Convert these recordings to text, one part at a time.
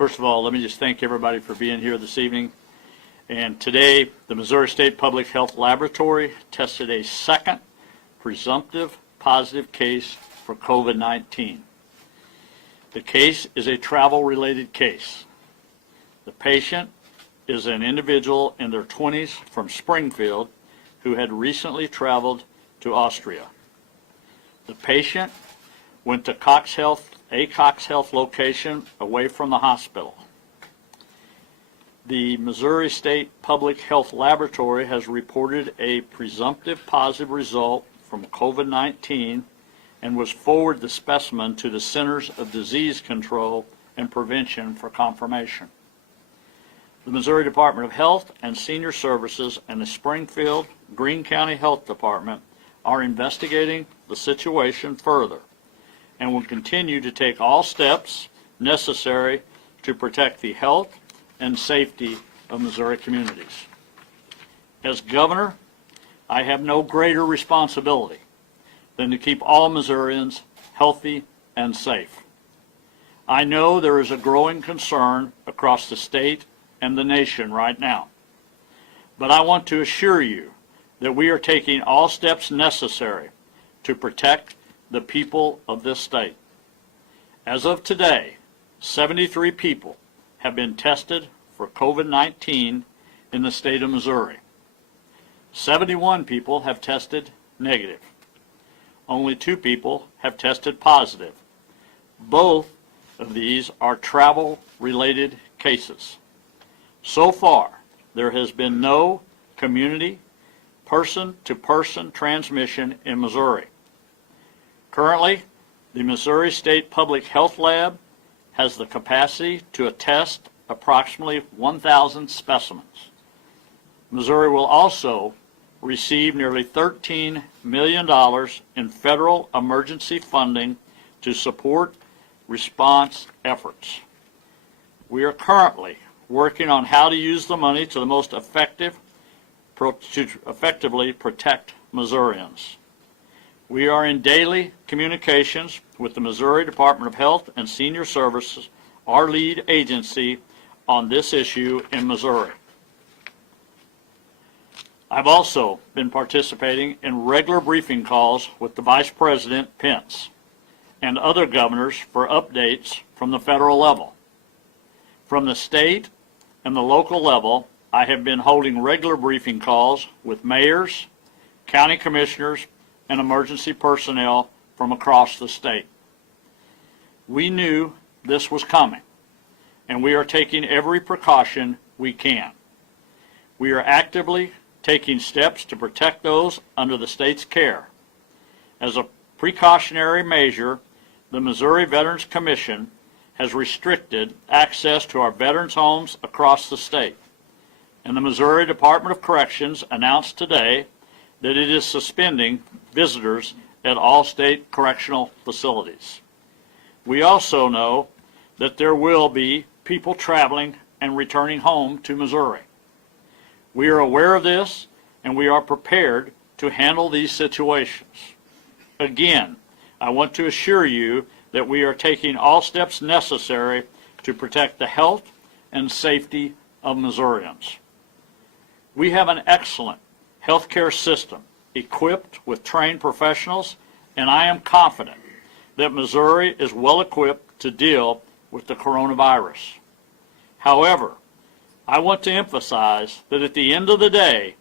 First of all, let me just thank everybody for being here this evening. And today, the Missouri State Public Health Laboratory tested a second presumptive positive case for COVID-19. The case is a travel-related case. The patient is an individual in their 20s from Springfield who had recently traveled to Austria. The patient went to CoxHealth, a CoxHealth location away from the hospital. The Missouri State Public Health Laboratory has reported a presumptive positive result from COVID-19 and was forwarded the specimen to the Centers of Disease Control and Prevention for confirmation. The Missouri Department of Health and Senior Services and the Springfield Greene County Health Department are investigating the situation further and will continue to take all steps necessary to protect the health and safety of Missouri communities. As governor, I have no greater responsibility than to keep all Missourians healthy and safe. I know there is a growing concern across the state and the nation right now, but I want to assure you that we are taking all steps necessary to protect the people of this state. As of today, 73 people have been tested for COVID-19 in the state of Missouri. 71 people have tested negative. Only 2 people have tested positive. Both of these are travel-related cases. So far, there has been no community person-to-person transmission in Missouri. Currently, the Missouri State Public Health Lab has the capacity to attest approximately 1,000 specimens. Missouri will also receive nearly $13 million in federal emergency funding to support response efforts. We are currently working on how to use the money to the most effectively protect Missourians. We are in daily communications with the Missouri Department of Health and Senior Services, our lead agency on this issue in Missouri. I've also been participating in regular briefing calls with the Vice President Pence and other governors for updates from the federal level. From the state and the local level, I have been holding regular briefing calls with mayors, county commissioners, and emergency personnel from across the state. We knew this was coming, and we are taking every precaution we can. We are actively taking steps to protect those under the state's care. As a precautionary measure, the Missouri Veterans Commission has restricted access to our veterans' homes across the state, and the Missouri Department of Corrections announced today that it is suspending visitors at all state correctional facilities. We also know that there will be people traveling and returning home to Missouri. We are aware of this, and we are prepared to handle these situations. Again, I want to assure you that we are taking all steps necessary to protect the health and safety of Missourians. We have an excellent healthcare system equipped with trained professionals, and I am confident that Missouri is well equipped to deal with the coronavirus. However, I want to emphasize that at the end of the day,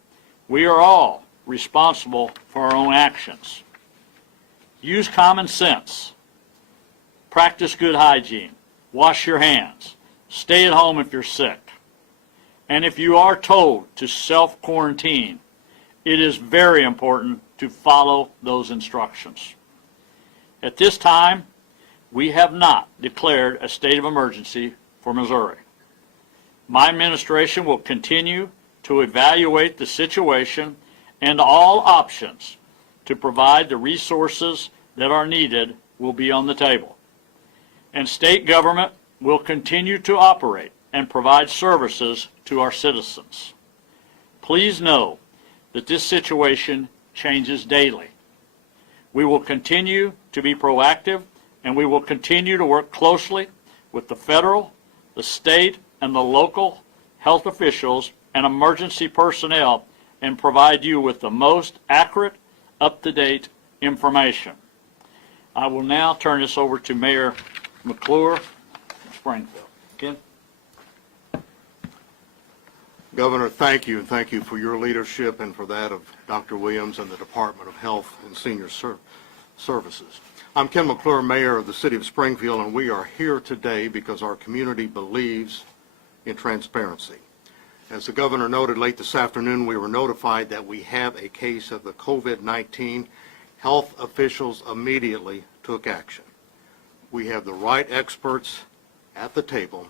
we are all responsible for our own actions. Use common sense. Practice good hygiene. Wash your hands. Stay at home if you're sick. And if you are told to self-quarantine, it is very important to follow those instructions. At this time, we have not declared a state of emergency for Missouri. My administration will continue to evaluate the situation and all options to provide the resources that are needed will be on the table. And state government will continue to operate and provide services to our citizens. Please know that this situation changes daily. We will continue to be proactive, and we will continue to work closely with the federal, the the state and the local health officials and emergency personnel and provide you with the most accurate, up-to-date information. I will now turn this over to Mayor McClure of Springfield. Ken? Governor, thank you, and thank you for your leadership and for that of Dr. Williams and the Department of Health and Senior Services. I'm Ken McClure, Mayor of the City of Springfield, and we are here today because our community believes in transparency. As the Governor noted late this afternoon, we were notified that we have a case of the COVID-19. Health officials immediately took action. We have the right experts at the table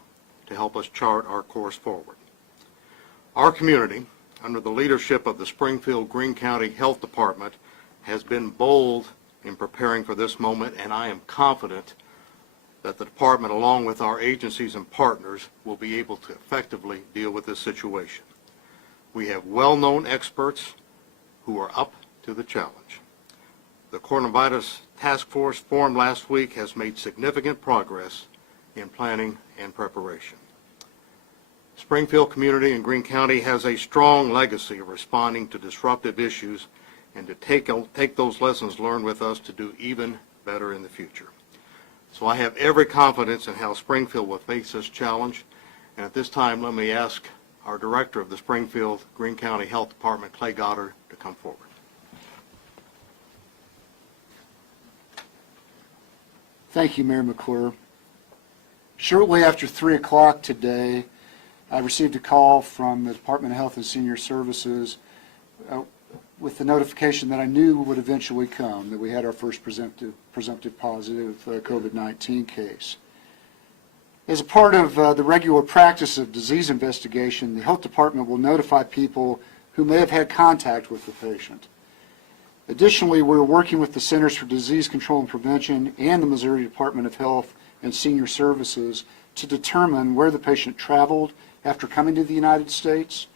to help us chart our course forward. Our community, under the leadership of the Springfield Greene County Health Department, has been bold in preparing for this moment, and I am confident that the department, along with our agencies and partners, will be able to effectively deal with this situation. We have well-known experts who are up to the challenge. The Coronavirus Task Force formed last week has made significant progress in planning and preparation. Springfield community and Greene County has a strong legacy of responding to disruptive issues and to take those lessons learned with us to do even better in the future. So I have every confidence in how Springfield will face this challenge. And at this time, let me ask our Director of the Springfield Greene County Health Department, Clay Goddard, to come forward. Thank you, Mayor McClure. Shortly after 3 o'clock today, I received a call from the Department of Health and Senior Services with the notification that I knew would eventually come, that we had our first presumptive positive COVID-19 case. As a part of the regular practice of disease investigation, the Health Department will notify people who may have had contact with the patient. Additionally, we're working with the Centers for Disease Control and Prevention and the Missouri Department of Health and Senior Services to determine where the patient traveled after coming to the United States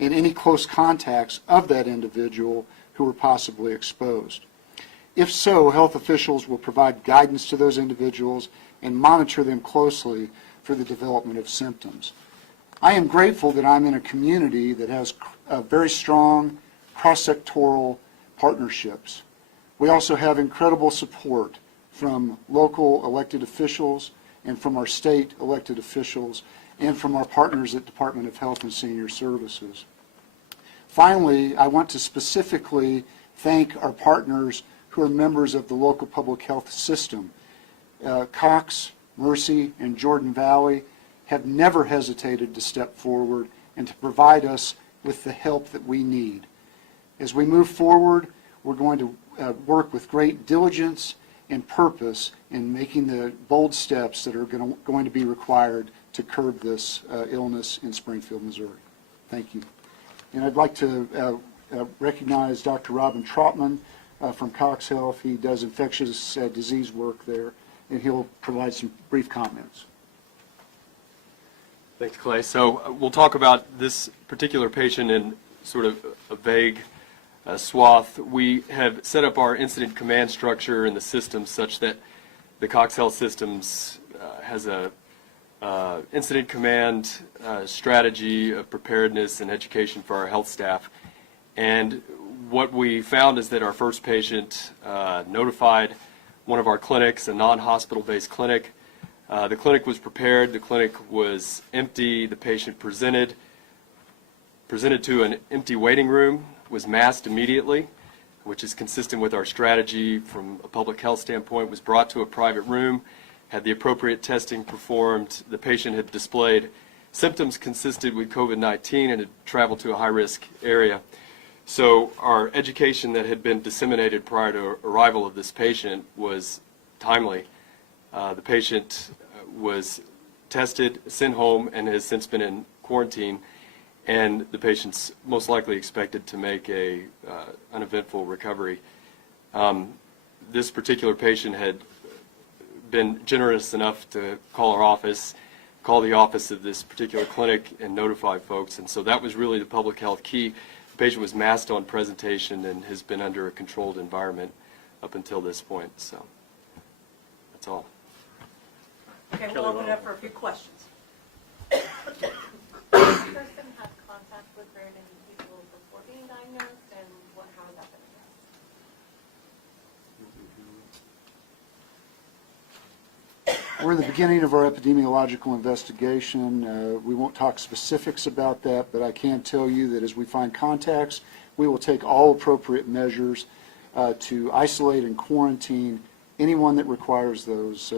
and any close contacts of that individual who were possibly exposed. If so, health officials will provide guidance to those individuals and monitor them closely for the development of symptoms. I am grateful that I'm in a community that has very strong cross-sectoral partnerships. We also have incredible support from local elected officials and from our state elected officials and from our partners at Department of Health and Senior Services. Finally, I want to specifically thank our partners who are members of the local public health system. Cox, Mercy, and Jordan Valley have never hesitated to step forward and to provide us with the help that we need. As we move forward, we're going to work with great diligence and purpose in making the bold steps that are going to be required to curb this illness in Springfield, Missouri. Thank you. And I'd like to recognize Dr. Robin Trotman from CoxHealth. He does infectious disease work there, and he'll provide some brief comments. Thanks, Clay. So we'll talk about this particular patient in sort of a vague swath. We have set up our incident command structure in the system such that the CoxHealth systems has a incident command strategy of preparedness and education for our health staff. And what we found is that our first patient notified one of our clinics, a non-hospital based clinic. The clinic was prepared, the clinic was empty, the patient presented to an empty waiting room, was masked immediately, which is consistent with our strategy from a public health standpoint, was brought to a private room, had the appropriate testing performed. The patient had displayed symptoms consistent with COVID-19 and had traveled to a high-risk area. So our education that had been disseminated prior to arrival of this patient was timely. The patient was tested, sent home, and has since been in quarantine, and the patient's most likely expected to make a uneventful recovery. This particular patient had been generous enough to call our office, call the office of this particular clinic, and notify folks, and so that was really the public health key. The patient was masked on presentation and has been under a controlled environment up until this point, so that's all. Okay, we'll open it up for a few questions. person had contact with very many people before being diagnosed, and how has that been addressed? We're in the beginning of our epidemiological investigation. We won't talk specifics about that, but I can tell you that as we find contacts, we will take all appropriate measures to isolate and quarantine anyone that requires those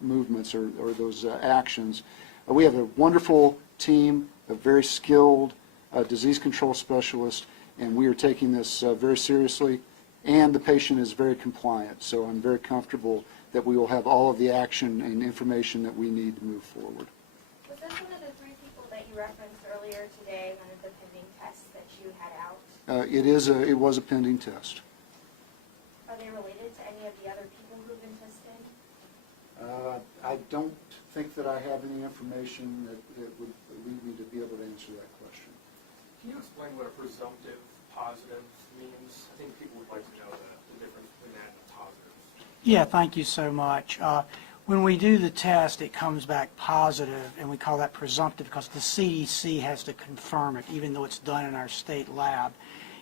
movements or those actions. We have a wonderful team of very skilled disease control specialists, and we are taking this very seriously, and the patient is very compliant. So I'm very comfortable that we will have all of the action and information that we need to move forward. Was this one of the 3 people that you referenced earlier today, one of the pending tests that you had out? It was a pending test. Are they related to any of the other people who have been tested? I don't think that I have any information that would lead me to be able to answer that question. Can you explain what a presumptive positive means? I think people would like to know the difference between that and positive. Yeah, thank you so much. When we do the test, it comes back positive, and we call that presumptive because the CDC has to confirm it, even though it's done in our state lab.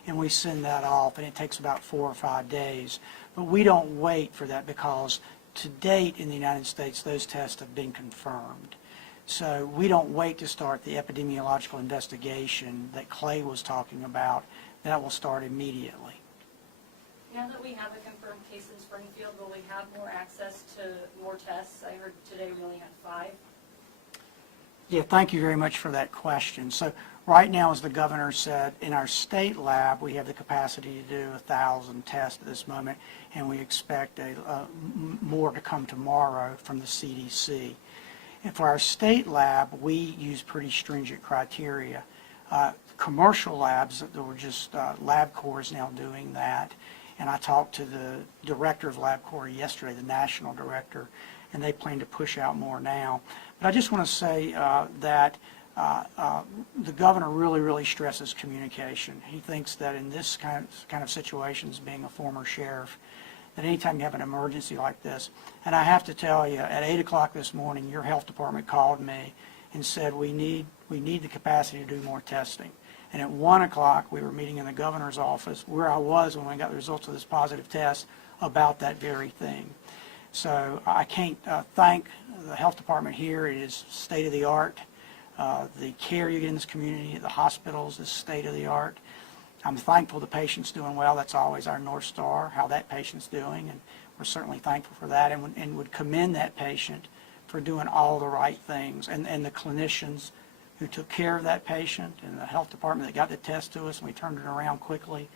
And we send that off, and it takes about 4 or 5 days. But we don't wait for that because to date in the United States, those tests have been confirmed. So we don't wait to start the epidemiological investigation that Clay was talking about. That will start immediately. Now that we have a confirmed case in Springfield, will we have more access to more tests? I heard today we only had 5. Yeah, thank you very much for that question. So right now, as the governor said, in our state lab, we have the capacity to do 1,000 tests at this moment, and we expect more to come tomorrow from the CDC. And for our state lab, we use pretty stringent criteria. Commercial labs, there were just LabCorp is now doing that. And I talked to the director of LabCorp yesterday, the national director, and they plan to push out more now. But I just want to say that the governor really stresses communication. He thinks that in this kind of situations, being a former sheriff, that anytime you have an emergency like this, and I have to tell you, at 8 o'clock this morning, your health department called me and said we need the capacity to do more testing. And at 1 o'clock, we were meeting in the governor's office, where I was when we got the results of this positive test, about that very thing. So I can't thank the health department here. It is state-of-the-art. The care you get in this community at the hospitals is state-of-the-art. I'm thankful the patient's doing well. That's always our North Star, how that patient's doing, and we're certainly thankful for that, and would commend that patient for doing all the right things, and the clinicians who took care of that patient, and the health department that got the test to us, and we turned it around quickly.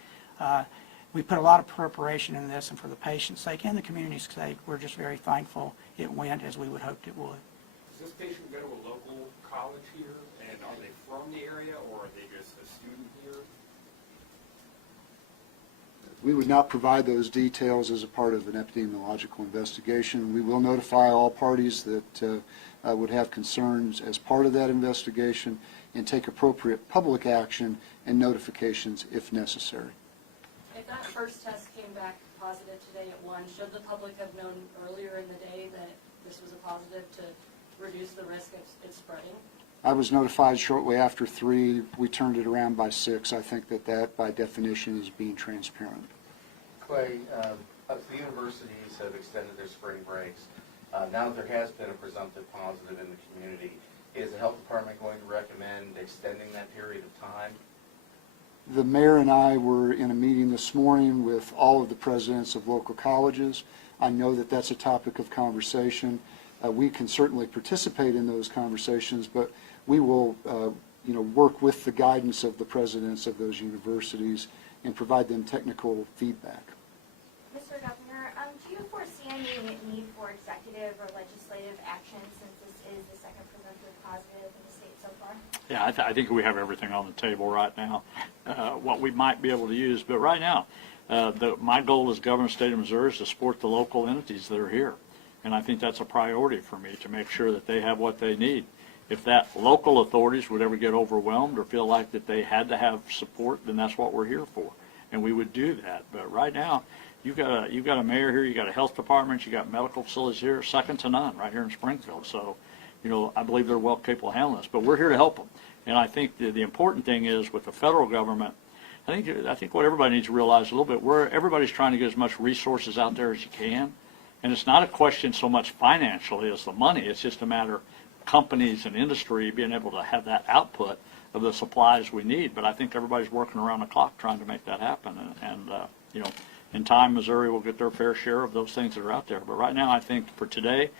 We put a lot of preparation in this, and for the patient's sake and the community's sake, we're just very thankful it went as we would hoped it would. Does this patient go to a local college here, and are they from the area, or are they just a student here? We would not provide those details as a part of an epidemiological investigation. We will notify all parties that would have concerns as part of that investigation and take appropriate public action and notifications if necessary. If that first test came back positive today at 1, should the public have known earlier in the day that this was a positive to reduce the risk of it spreading? I was notified shortly after 3. We turned it around by 6. I think that by definition is being transparent. Clay, the universities have extended their spring breaks. Now that there has been a presumptive positive in the community, is the health department going to recommend extending that period of time? The mayor and I were in a meeting this morning with all of the presidents of local colleges. I know that that's a topic of conversation. We can certainly participate in those conversations, but we will work with the guidance of the presidents of those universities and provide them technical feedback. Mr. Governor, do you foresee any need for executive or legislative action since this is the second presumptive positive in the state so far? Yeah, I think we have everything on the table right now, what we might be able to use. But right now, my goal as governor of the state of Missouri is to support the local entities that are here. And I think that's a priority for me, to make sure that they have what they need. If that local authorities would ever get overwhelmed or feel like that they had to have support, then that's what we're here for. And we would do that. But right now, you've got a mayor here, you've got a health department, you've got medical facilities here, second to none right here in Springfield. So, I believe they're well capable of handling this. But we're here to help them. And I think the important thing is with the federal government, I think what everybody needs to realize a little bit, everybody's trying to get as much resources out there as you can. And it's not a question so much financially as the money. It's just a matter of companies and industry being able to have that output of the supplies we need. But I think everybody's working around the clock trying to make that happen. And you know, in time, Missouri will get their fair share of those things that are out there. But right now, I think for today,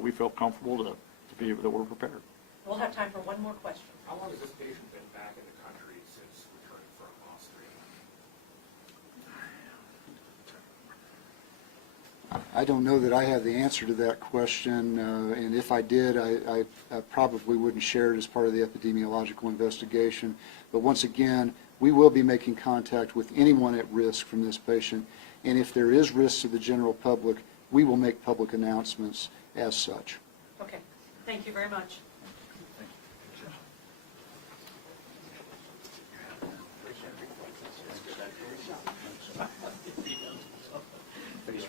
we feel comfortable that we're prepared. We'll have time for one more question. How long has this patient been back in the country since returning from Austria? I don't know that I have the answer to that question, and if I did, I probably wouldn't share it as part of the epidemiological investigation. But once again, we will be making contact with anyone at risk from this patient, and if there is risk to the general public, we will make public announcements as such. Okay, thank you very much.